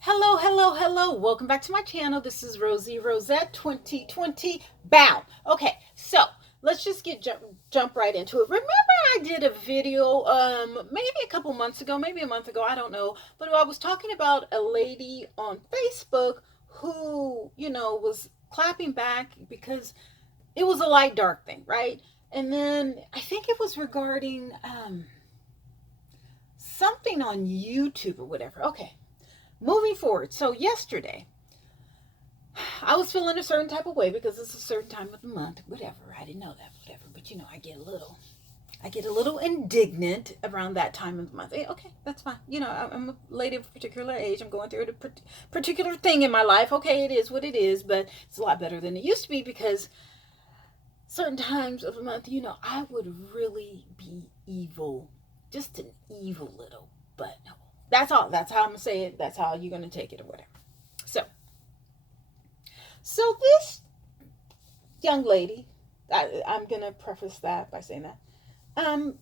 Hello, hello, hello. Welcome back to my channel. This is Rosie Rosette 2020 bound. Okay, so let's just jump right into it. Remember I did a video maybe a couple months ago, maybe a month ago, I don't know, but I was talking about a lady on Facebook who, was clapping back because it was a light dark thing, right? And then I think it was regarding something on YouTube or whatever. Okay, moving forward. So yesterday, I was feeling a certain type of way because it's a certain time of the month. Whatever, I didn't know that. Whatever, but I get a little indignant around that time of the month. Okay, that's fine. I'm a lady of a particular age. I'm going through a particular thing in my life. Okay, it is what it is, but it's a lot better than it used to be because certain times of the month, I would really be evil, just an evil little. But no, that's all. That's how I'm gonna say it. That's how you're gonna take it or whatever. So, so this young lady, I'm gonna preface that by saying that.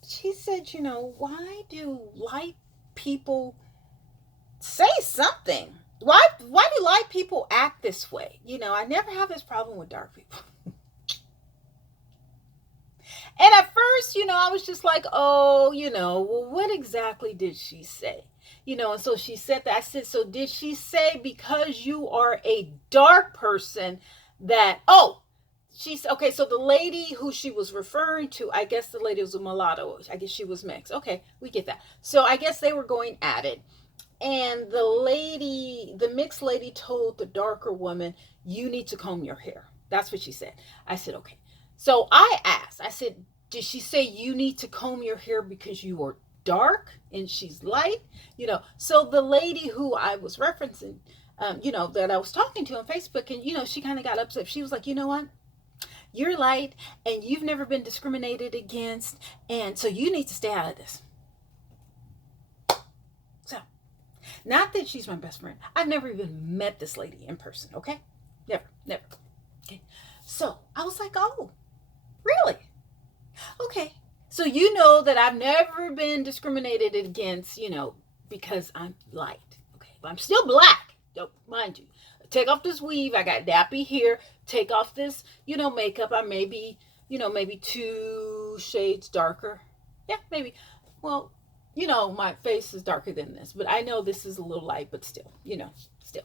She said, why do light people say something? Why do light people act this way? I never have this problem with dark people. And at first, I was just like, oh, well, what exactly did she say? And so she said that. I said, so did she say because you are a dark person that, oh, she's okay. So the lady who she was referring to, I guess the lady was a mulatto. I guess she was mixed. Okay, we get that. So I guess they were going at it. And the mixed lady told the darker woman, you need to comb your hair. That's what she said. I said, okay. So I asked, I said, did she say you need to comb your hair because you are dark and she's light? So the lady who I was referencing, that I was talking to on Facebook, and, she kind of got upset. She was like, you know what? You're light and you've never been discriminated against. And so you need to stay out of this. So, not that she's my best friend. I've never even met this lady in person, okay? Never, never. Okay. So I was like, oh, really? Okay. So you know that I've never been discriminated against, because I'm light. Okay. But I'm still black. Don't mind you. Take off this weave. I got dappy hair. Take off this, makeup. I may be, maybe 2 shades darker. Yeah, maybe. Well, my face is darker than this, but I know this is a little light, but still, still.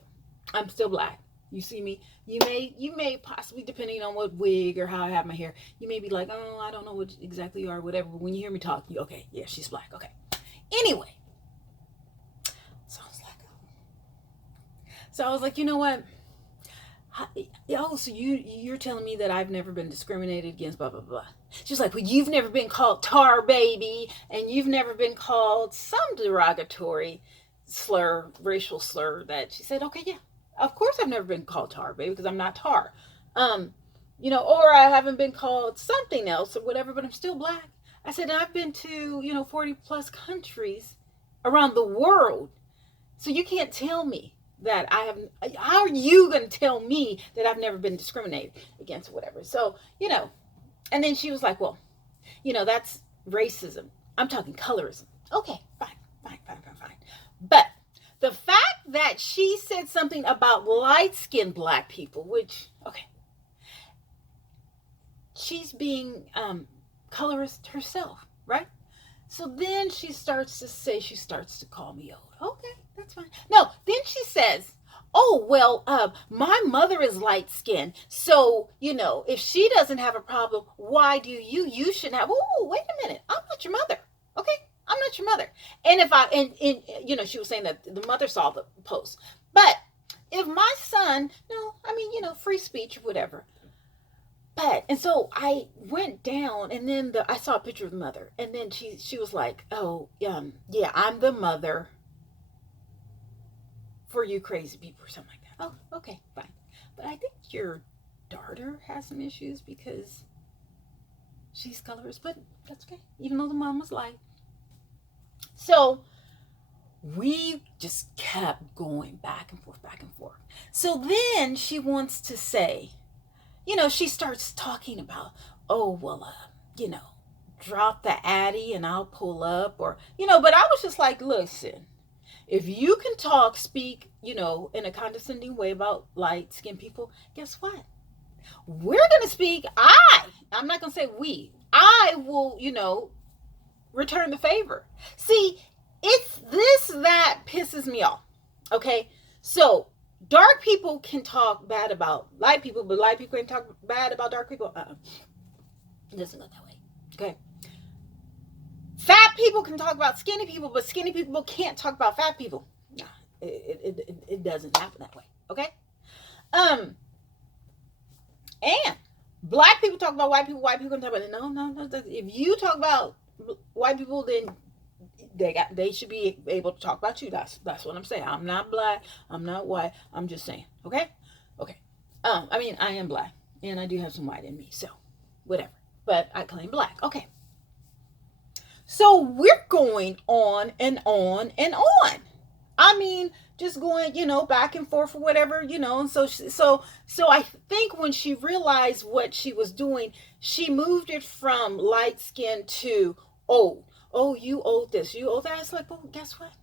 I'm still black. You see me, you may possibly, depending on what wig or how I have my hair, you may be like, oh, I don't know what exactly you are, whatever. But when you hear me talk, okay, yeah, she's black. Okay. Anyway, so I was like, you know what? Oh, so you're telling me that I've never been discriminated against, blah blah blah. She's like, well, you've never been called tar baby, and you've never been called some derogatory slur, racial slur. That she said, okay, yeah, of course I've never been called tar baby because I'm not tar. Um, or I haven't been called something else or whatever, but I'm still black. I said, I've been to 40 plus countries around the world, so you can't tell me that I have. How are you going to tell me that I've never been discriminated against or whatever? So, and then she was like, well, that's racism. I'm talking colorism. Okay, fine, fine, fine, fine, fine. But the fact that she said something about light skinned black people, which, okay, she's being colorist herself, right? So then she starts to call me old. Okay, that's fine. No, then she says, oh, well, my mother is light skinned. So, if she doesn't have a problem, why do you? You shouldn't have. Oh, wait a minute. I'm not your mother. Okay? I'm not your mother. And if she was saying that the mother saw the post. But if my son, no, I mean, free speech or whatever. But and so I went down, and then I saw a picture of the mother, and then she was like, "Oh, yeah, I'm the mother for you crazy people," or something like that. Oh, okay, fine. But I think your daughter has some issues because she's colorist, but that's okay. Even though the mom was light, so we just kept going back and forth, back and forth. So then she wants to say, she starts talking about, oh, well, drop the Addy and I'll pull up, or, but I was just like, listen, If you can speak, in a condescending way about light skinned people, guess what? We're going to speak. I'm not going to say we. I will, return the favor. See, it's this that pisses me off. Okay? So, dark people can talk bad about light people, but light people can talk bad about dark people. It doesn't go that way. Okay? Fat people can talk about skinny people, but skinny people can't talk about fat people. No, it doesn't happen that way. Okay? And black people talk about white people can talk about it. No. If you talk about white people, then they should be able to talk about you. That's what I'm saying. I'm not black. I'm not white. I'm just saying. Okay? Okay. I mean, I am black, and I do have some white in me, so whatever. But I claim black. Okay. So we're going on and on and on. I mean, just going, back and forth or whatever, And so I think when she realized what she was doing, she moved it from light skin to old. Oh, you old this, you old that. It's like, well, guess what?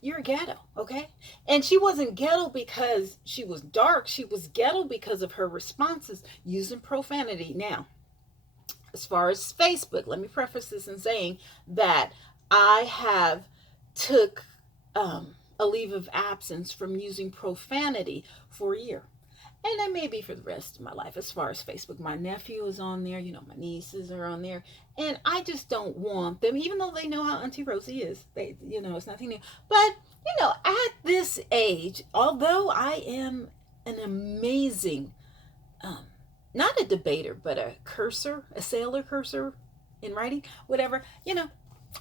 You're ghetto, okay? And she wasn't ghetto because she was dark. She was ghetto because of her responses using profanity. Now, as far as Facebook, let me preface this in saying that I have took a leave of absence from using profanity for a year. And that may be for the rest of my life as far as Facebook. My nephew is on there, my nieces are on there. And I just don't want them, even though they know how Auntie Rosie is. They, it's nothing new. But, at this age, although I am an amazing not a debater, but a cursor, a sailor cursor in writing, whatever,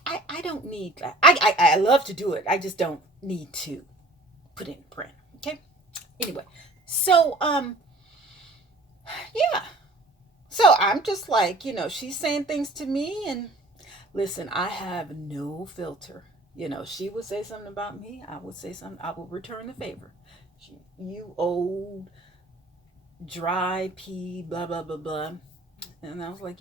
I don't need that. I love to do it. I just don't need to put it in print. Okay. Anyway, so, yeah. So I'm just like, she's saying things to me, and listen, I have no filter. She would say something about me. I would say something. I will return the favor. You old dry pea, blah blah blah blah. And I was like,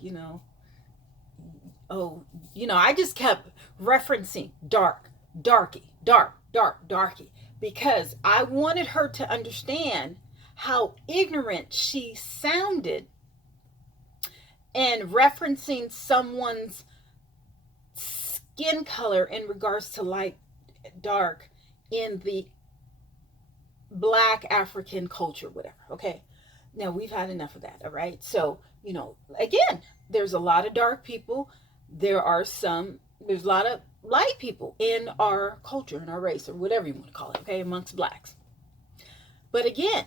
I just kept referencing darky, because I wanted her to understand how ignorant she sounded and referencing someone's skin color in regards to light, dark in the Black African culture, whatever. Okay. Now, we've had enough of that, all right? So, again, there's a lot of dark people. There's a lot of light people in our culture, in our race, or whatever you want to call it, okay, amongst blacks. But again,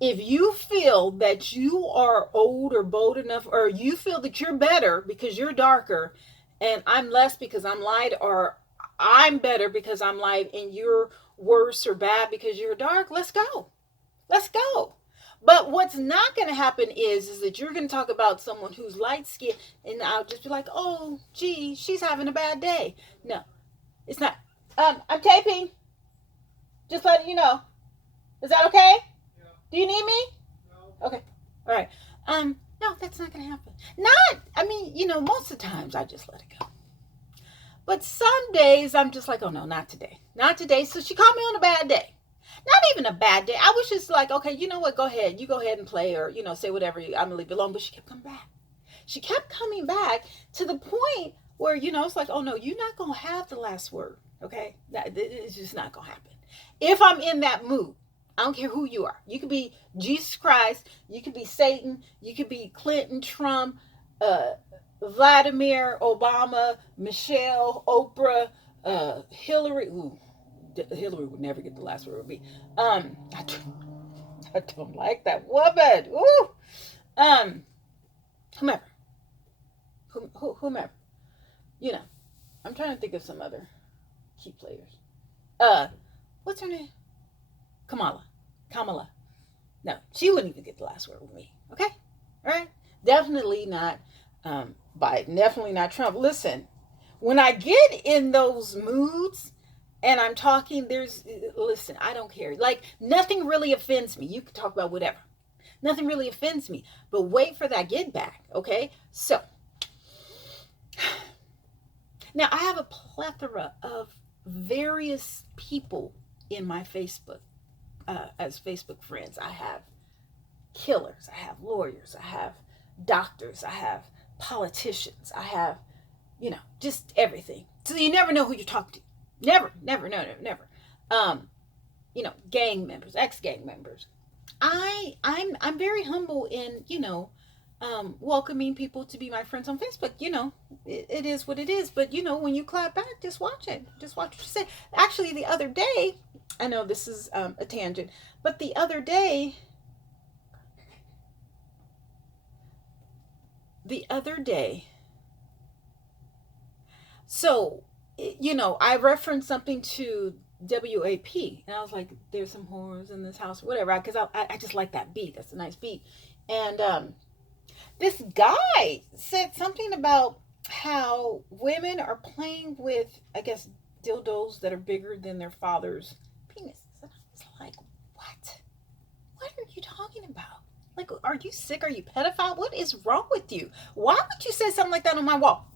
if you feel that you are old or bold enough, or you feel that you're better because you're darker, and I'm less because I'm light, or I'm better because I'm light, and you're worse or bad because you're dark, let's go. Let's go. But what's not going to happen is that you're going to talk about someone who's light skinned, and I'll just be like, oh, gee, she's having a bad day. No, it's not. I'm taping. Just letting you know. Is that okay? Yeah. Do you need me? No. Okay. All right. No, that's not going to happen. Most of the times I just let it go. But some days I'm just like, oh no, not today. Not today. So she called me on a bad day. Not even a bad day. I was just like, okay, you know what? Go ahead. You go ahead and play, or, say whatever. I'm going to leave it alone. But she kept coming back. She kept coming back to the point where, it's like, oh, no, you're not going to have the last word. Okay? It's just not going to happen. If I'm in that mood, I don't care who you are. You could be Jesus Christ. You could be Satan. You could be Clinton, Trump, Vladimir, Obama, Michelle, Oprah, Hillary. Ooh. Hillary would never get the last word with me. I don't like that woman. Ooh. Whomever. Whomever. I'm trying to think of some other key players. What's her name? Kamala. No, she wouldn't even get the last word with me. Okay? All right? Definitely not Biden. Definitely not Trump. Listen, when I get in those moods, and I'm talking, listen, I don't care. Like, nothing really offends me. You can talk about whatever. Nothing really offends me. But wait for that get back, okay? So, now I have a plethora of various people in my Facebook, as Facebook friends. I have killers, I have lawyers, I have doctors, I have politicians, I have, just everything. So you never know who you're talking to. Never, never, no, no, never. Um, gang members, ex-gang members. I'm very humble in, welcoming people to be my friends on Facebook. It is what it is. But when you clap back, just watch it. Just watch what you say. Actually, the other day, I know this is a tangent, but the other day, so I referenced something to WAP, and I was like, "There's some whores in this house, or whatever," because I just like that beat. That's a nice beat, and this guy said something about how women are playing with, I guess, dildos that are bigger than their father's penis. And I was like, what? What are you talking about? Like, are you sick? Are you pedophile? What is wrong with you? Why would you say something like that on my wall?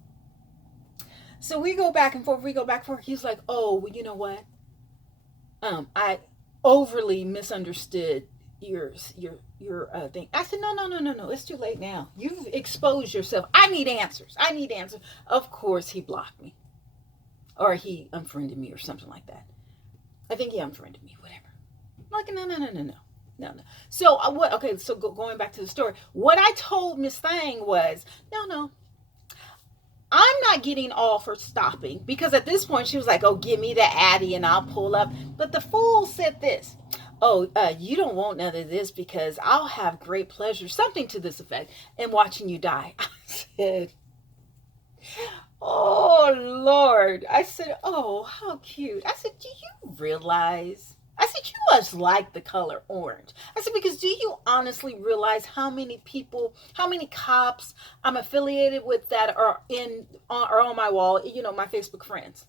So we go back and forth. We go back and forth. He's like, oh, well, you know what? I overly misunderstood your thing. I said, no. It's too late now. You've exposed yourself. I need answers. I need answers. Of course, he blocked me, or he unfriended me, or something like that. I think he unfriended me. Whatever. I'm like, no. So what? Okay, so going back to the story, what I told Miss Thang was, no. I'm not getting all for stopping, because at this point she was like, oh, give me the Addy and I'll pull up. But the fool said this. Oh, you don't want none of this because I'll have great pleasure, something to this effect, in watching you die. I said, oh, Lord. I said, oh, how cute. I said, do you realize? I said, you must like the color orange. I said, because do you honestly realize how many people, how many cops I'm affiliated with that are on my wall, my Facebook friends?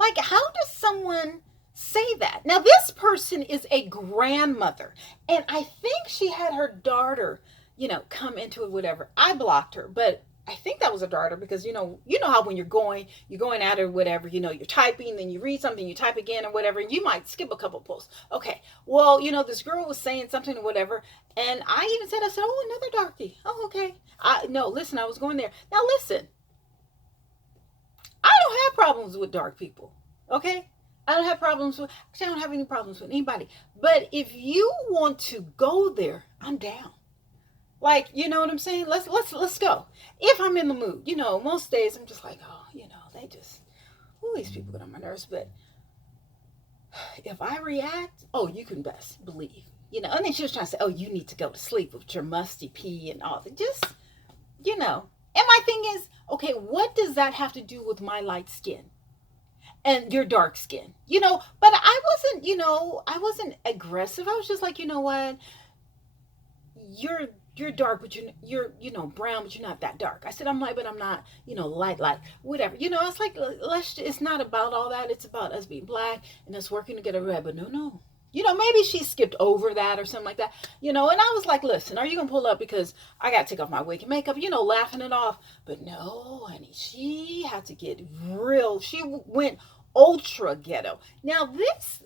Like, how does someone say that? Now, this person is a grandmother, and I think she had her daughter, come into it, whatever. I blocked her, but I think that was a daughter, because how when you're going at it or whatever, you're typing, then you read something, you type again or whatever, and you might skip a couple posts. Okay, well, this girl was saying something or whatever, and I even said, oh, another darkie. Oh, okay. No, listen, I was going there. Now, listen, I don't have problems with dark people, okay? I don't have problems with, actually, I don't have any problems with anybody. But if you want to go there, I'm down. Like, you know what I'm saying? Let's go. If I'm in the mood, most days I'm just like, oh, they just, these people get on my nerves. But if I react, oh, you can best believe, And then she was trying to say, oh, you need to go to sleep with your musty pee and all that. Just, And my thing is, okay, what does that have to do with my light skin and your dark skin? But I wasn't aggressive. I was just like, you know what? You're dark, but you're brown, but you're not that dark. I said, I'm light, but I'm not, light, whatever. It's like, it's not about all that. It's about us being black and us working together, red. But no. Maybe she skipped over that or something like that. And I was like, listen, are you going to pull up because I got to take off my wig and makeup, laughing it off. But no, honey, she had to get real. She went ultra ghetto. Now, this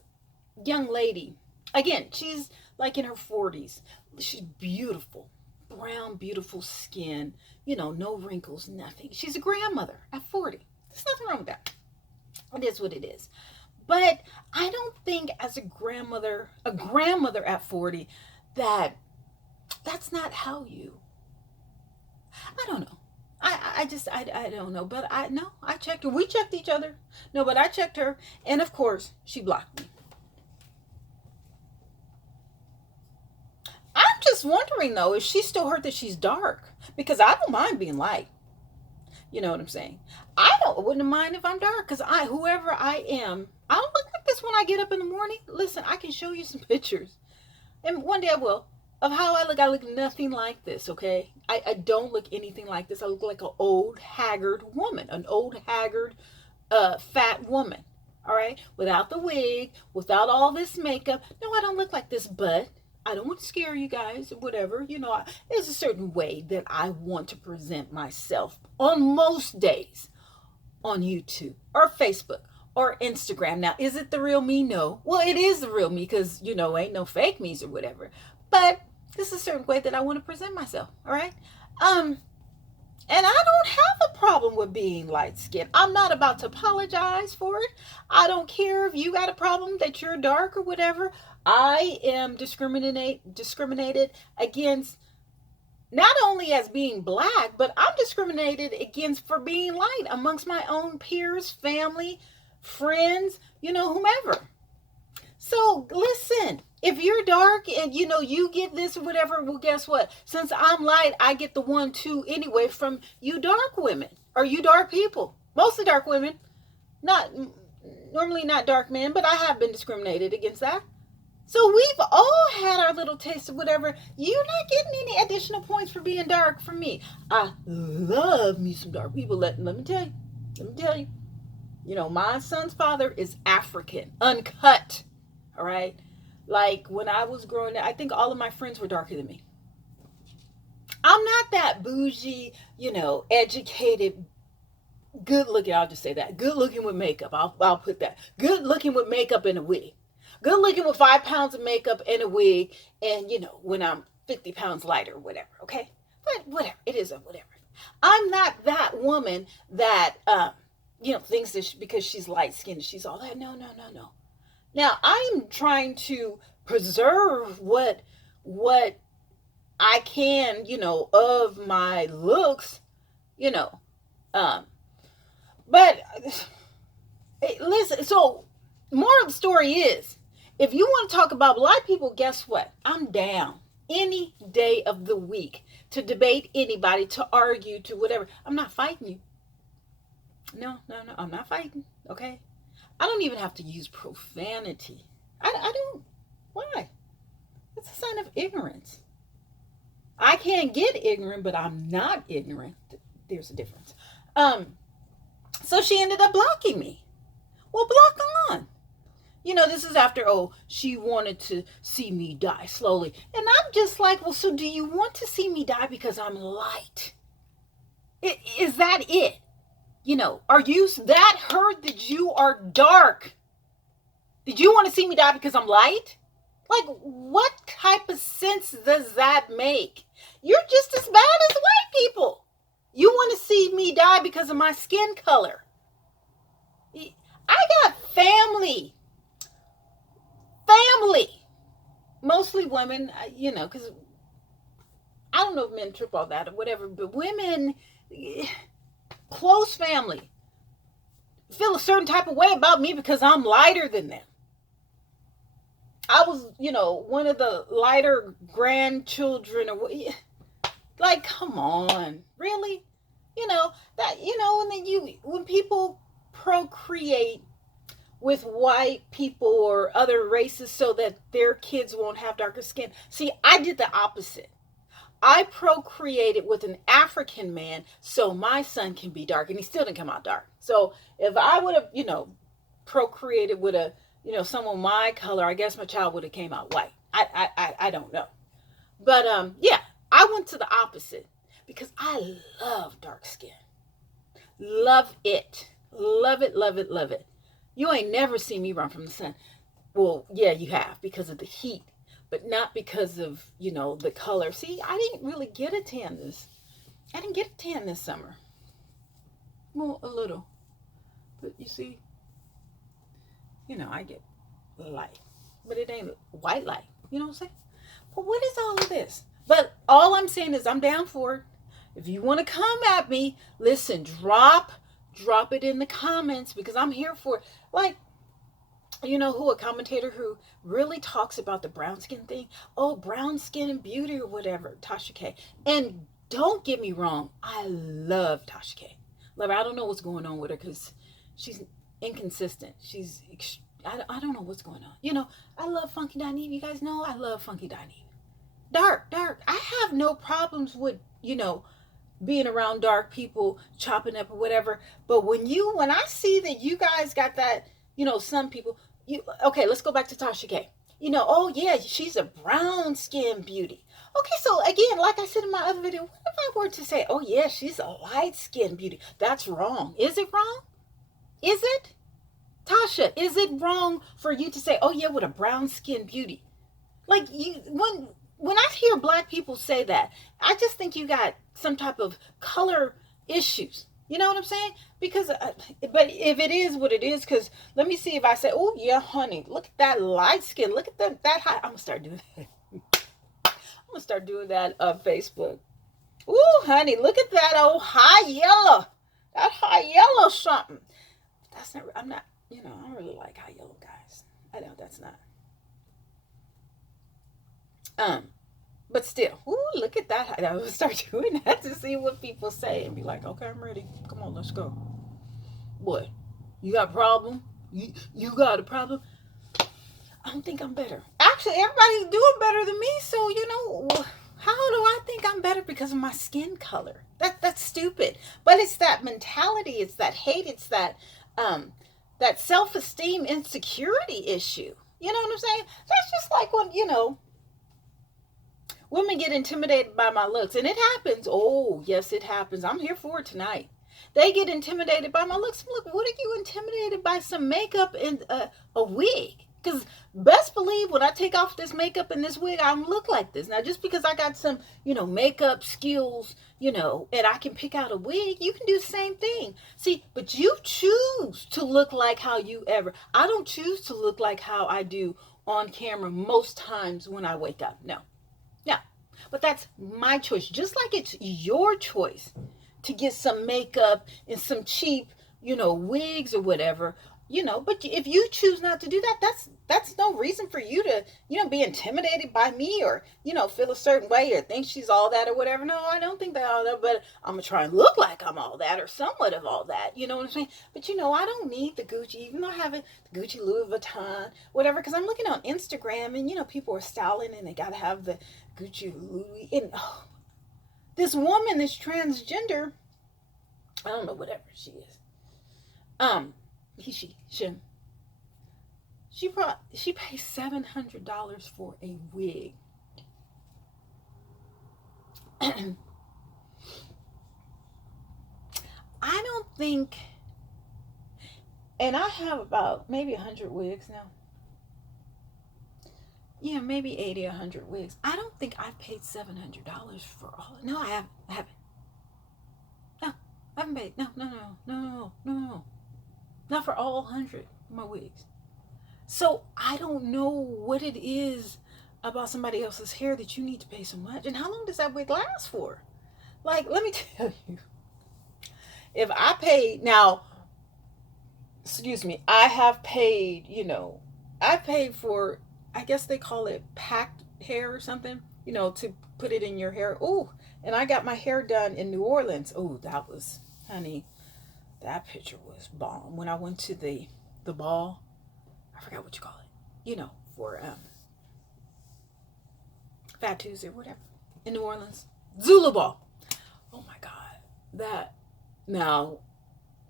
young lady, again, she's like in her 40s. She's beautiful, brown, beautiful skin, no wrinkles, nothing. She's a grandmother at 40. There's nothing wrong with that. It is what it is. But I don't think as a grandmother at 40, that's not how you, I don't know. I don't know. But I checked her. We checked each other. No, but I checked her. And of course, she blocked me. I'm just wondering, though, if she still hurt that she's dark. Because I don't mind being light. You know what I'm saying? Wouldn't mind if I'm dark, because whoever I am, I don't look like this when I get up in the morning. Listen, I can show you some pictures, and one day I will, of how I look. I look nothing like this, okay? I don't look anything like this. I look like an old haggard woman, fat woman. All right, without the wig, without all this makeup. No, I don't look like this, but I don't want to scare you guys or whatever. There's a certain way that I want to present myself on most days on YouTube or Facebook or Instagram. Now, is it the real me? No. Well, it is the real me because, ain't no fake me's or whatever. But this is a certain way that I want to present myself. All right. And I don't have a problem with being light skinned. I'm not about to apologize for it. I don't care if you got a problem that you're dark or whatever. I am discriminated against not only as being black, but I'm discriminated against for being light amongst my own peers, family, friends, whomever. So listen, if you're dark and you get this or whatever, well, guess what? Since I'm light, I get the 1-2 anyway from you dark women or you dark people. Mostly dark women, normally not dark men, but I have been discriminated against that. So we've all had our little taste of whatever. You're not getting any additional points for being dark from me. I love me some dark people. Let me tell you. My son's father is African, uncut. All right. Like when I was growing up, I think all of my friends were darker than me. I'm not that bougie, educated, good looking. I'll just say that. Good looking with makeup. I'll put that. Good looking with makeup and a wig. Good looking with 5 pounds of makeup and a wig. And, when I'm 50 pounds lighter or whatever. Okay. But whatever. It is whatever. I'm not that woman that, thinks that because she's light skinned, she's all that. No. Now, I'm trying to preserve what I can, of my looks, but listen, so moral of the story is, if you want to talk about black people, guess what? I'm down any day of the week to debate anybody, to argue, to whatever. I'm not fighting you. No, I'm not fighting, okay? I don't even have to use profanity. I don't. Why? It's a sign of ignorance. I can't get ignorant, but I'm not ignorant. There's a difference. So she ended up blocking me. Well, block on. This is after, she wanted to see me die slowly. And I'm just like, well, so do you want to see me die because I'm light? Is that it? Are you that hurt that you are dark? Did you want to see me die because I'm light? Like, what type of sense does that make? You're just as bad as white people. You want to see me die because of my skin color. I got family. Mostly women, because I don't know if men trip all that or whatever, but women, close family, feel a certain type of way about me because I'm lighter than them. I was, one of the lighter grandchildren or like, come on, really? And then when people procreate with white people or other races so that their kids won't have darker skin. See, I did the opposite. I procreated with an African man so my son can be dark, and he still didn't come out dark. So if I would have, procreated with someone my color, I guess my child would have came out white. I don't know. But yeah, I went to the opposite because I love dark skin. Love it. Love it, love it, love it. You ain't never seen me run from the sun. Well, yeah, you have because of the heat, but not because of, the color. See, I didn't really get a tan this summer. Well, a little. But you see, I get light, but it ain't white light. You know what I'm saying? But what is all of this? But all I'm saying is I'm down for it. If you want to come at me, listen, drop it in the comments because I'm here for it. Like, a commentator who really talks about the brown skin thing. Oh, brown skin and beauty or whatever, Tasha K. And don't get me wrong, I love Tasha K. Love her. I don't know what's going on with her because she's inconsistent. I don't know what's going on. I love Funky Dineve. You guys know I love Funky Dineve. Dark. I have no problems with, being around dark people, chopping up or whatever. But when I see that you guys got that, some people, okay, let's go back to Tasha K. Oh yeah, she's a brown skin beauty. Okay, so again, like I said in my other video, what if I were to say, oh yeah, she's a light skin beauty? That's wrong. Is it wrong? Is it? Tasha, is it wrong for you to say, oh yeah, with a brown skin beauty? Like when I hear black people say that, I just think you got some type of color issues. You know what I'm saying? Because, but if it is what it is, because let me see if I say, oh yeah, honey, look at that light skin, look at that high. I'm gonna start doing that. I'm gonna start doing that on Facebook. Ooh, honey, look at that old high yellow, that high yellow something. That's not. I'm not. I don't really like high yellow guys. I know that's not. Um, but still, ooh, look at that. I would start doing that to see what people say and be like, okay, I'm ready. Come on, let's go. What? You got a problem? You got a problem? I don't think I'm better. Actually, everybody's doing better than me, so how do I think I'm better because of my skin color? That's stupid. But it's that mentality, it's that hate, it's that self-esteem insecurity issue. You know what I'm saying? That's just like when, women get intimidated by my looks, and it happens. Oh, yes, it happens. I'm here for it tonight. They get intimidated by my looks. Look, what are you intimidated by? Some makeup and a wig? Because best believe when I take off this makeup and this wig, I'm look like this. Now, just because I got some, makeup skills, and I can pick out a wig, you can do the same thing. See, but you choose to look like how you ever. I don't choose to look like how I do on camera most times when I wake up. No. Yeah, but that's my choice. Just like it's your choice to get some makeup and some cheap, wigs or whatever, But if you choose not to do that, that's no reason for you to, be intimidated by me or, feel a certain way or think she's all that or whatever. No, I don't think that all that, but I'm gonna try and look like I'm all that or somewhat of all that. You know what I'm saying? But I don't need the Gucci, even though I have it, the Gucci, Louis Vuitton, whatever, because I'm looking on Instagram and people are styling and they gotta have the Gucci, Louis, and this woman, this transgender, I don't know, whatever she is. She pays $700 for a wig. I don't think, and I have about maybe 100 wigs now. Yeah, maybe 80, 100 wigs. I don't think I've paid $700 for all. No, I haven't. No, I haven't paid. No. Not for all 100 of my wigs. So I don't know what it is about somebody else's hair that you need to pay so much. And how long does that wig last for? Like, let me tell you. If I paid, now, excuse me, I have paid, I paid for, I guess they call it packed hair or something, to put it in your hair. Oh, and I got my hair done in New Orleans. Oh, that was, honey, that picture was bomb. When I went to the ball, I forgot what you call it, for Fat Tuesday or whatever, in New Orleans. Zulu Ball. Oh my God. That, now,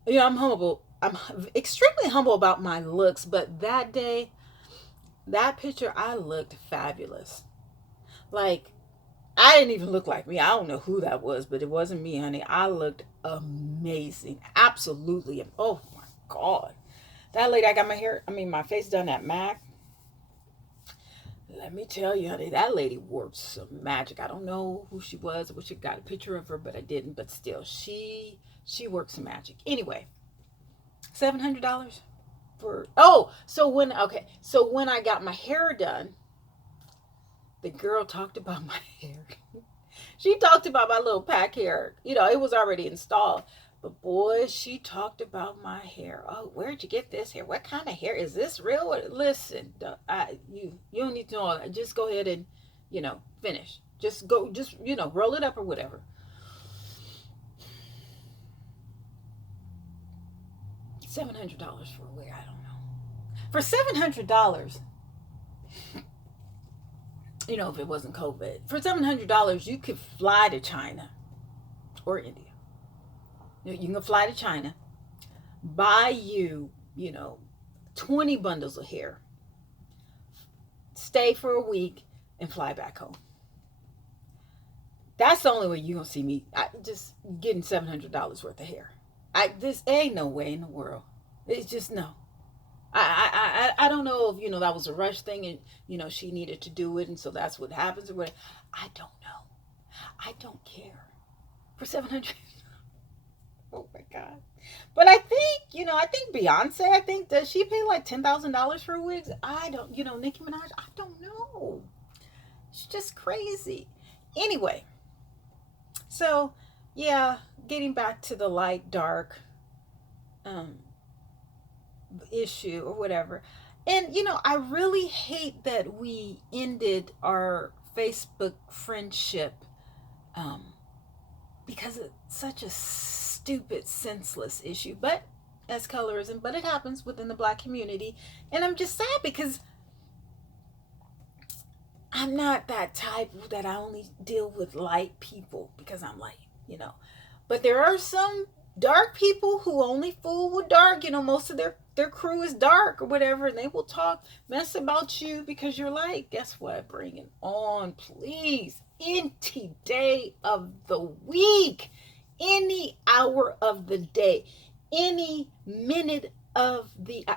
I'm humble. I'm extremely humble about my looks, but that day, that picture, I looked fabulous. Like, I didn't even look like me. I don't know who that was, but it wasn't me, honey. I looked amazing. Absolutely. Oh my God. That lady, I got my face done at MAC. Let me tell you, honey, that lady worked some magic. I don't know who she was. I wish I got a picture of her, but I didn't. But still, she worked some magic. Anyway, $700 for, so when I got my hair done, the girl talked about my hair. She talked about my little pack hair. It was already installed. But boy, she talked about my hair. Oh, where'd you get this hair? What kind of hair is this? Real? Listen, you don't need to know all that. Just go ahead and, finish. Just go, roll it up or whatever. $700 for a wig. I don't know. For $700, if it wasn't COVID, for $700 you could fly to China or India. You can fly to China, buy you, 20 bundles of hair, stay for a week, and fly back home. That's the only way you're gonna see me. Just getting $700 worth of hair. This ain't no way in the world. It's just no. I don't know if that was a rush thing and she needed to do it and so that's what happens or what. I don't know. I don't care for 700. Oh my god! But I think Beyonce. Does she pay like $10,000 for wigs? I don't. Nicki Minaj. I don't know. It's just crazy. Anyway, so yeah, getting back to the light dark um, issue or whatever. And I really hate that we ended our Facebook friendship um, because it's such a stupid, senseless issue. But as colorism, but it happens within the black community. And I'm just sad because I'm not that type that I only deal with light people because I'm light. But there are some dark people who only fool with dark. Most of their crew is dark or whatever, and they will talk mess about you because you're light. Guess what? Bring it on, please. Any day of the week, any hour of the day, any minute of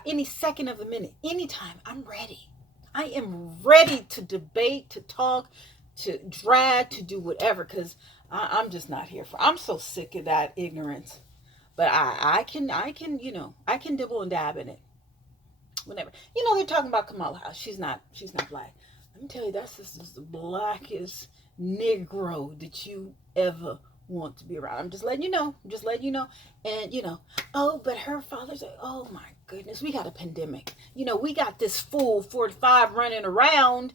any second of the minute, anytime. I'm ready. I am ready to debate, to talk, to drag, to do whatever, because I'm just not here for. I'm so sick of that ignorance. But I can dibble and dab in it. Whenever they're talking about Kamala Harris, she's not black. Let me tell you, that's just the blackest Negro that you ever want to be around. I'm just letting you know. And oh, but her father's like, oh my goodness, we got a pandemic. We got this fool 45 running around,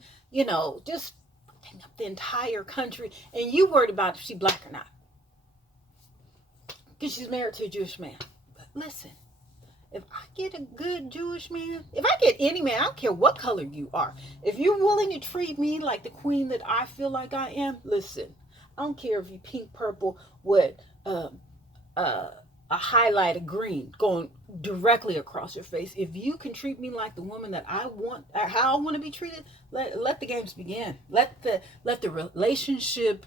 just fucking up the entire country. And you worried about if she black or not. Because she's married to a Jewish man. But listen, if I get a good Jewish man, if I get any man, I don't care what color you are. If you're willing to treat me like the queen that I feel like I am, listen. I don't care if you pink, purple, with a highlight of green going directly across your face. If you can treat me like the woman that I want, how I want to be treated, let the games begin. Let the relationship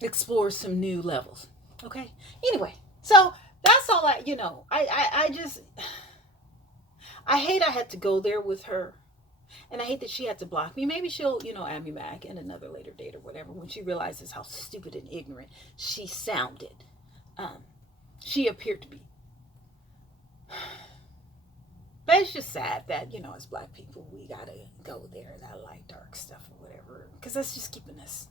explore some new levels. Okay. Anyway, so that's all I just I hate I had to go there with her. And I hate that she had to block me. Maybe she'll, add me back in another later date or whatever when she realizes how stupid and ignorant she sounded. She appeared to be. But it's just sad that, as black people, we gotta go there, that light dark stuff or whatever. Because that's just keeping us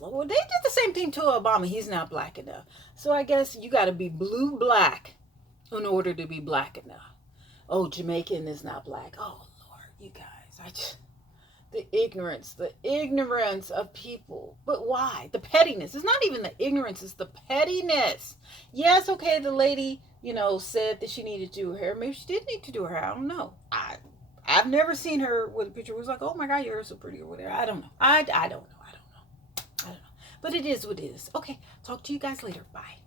low. They did the same thing to Obama. He's not black enough. So I guess you gotta be blue black in order to be black enough. Oh, Jamaican is not black. Oh, you guys, the ignorance of people. But why? The pettiness. It's not even the ignorance, it's the pettiness. Yes, okay, the lady, said that she needed to do her hair. Maybe she did need to do her hair. I don't know. I've never seen her with a picture where it was like, oh my God, your hair is so pretty or whatever. I don't know. I don't know. But it is what it is. Okay, talk to you guys later. Bye.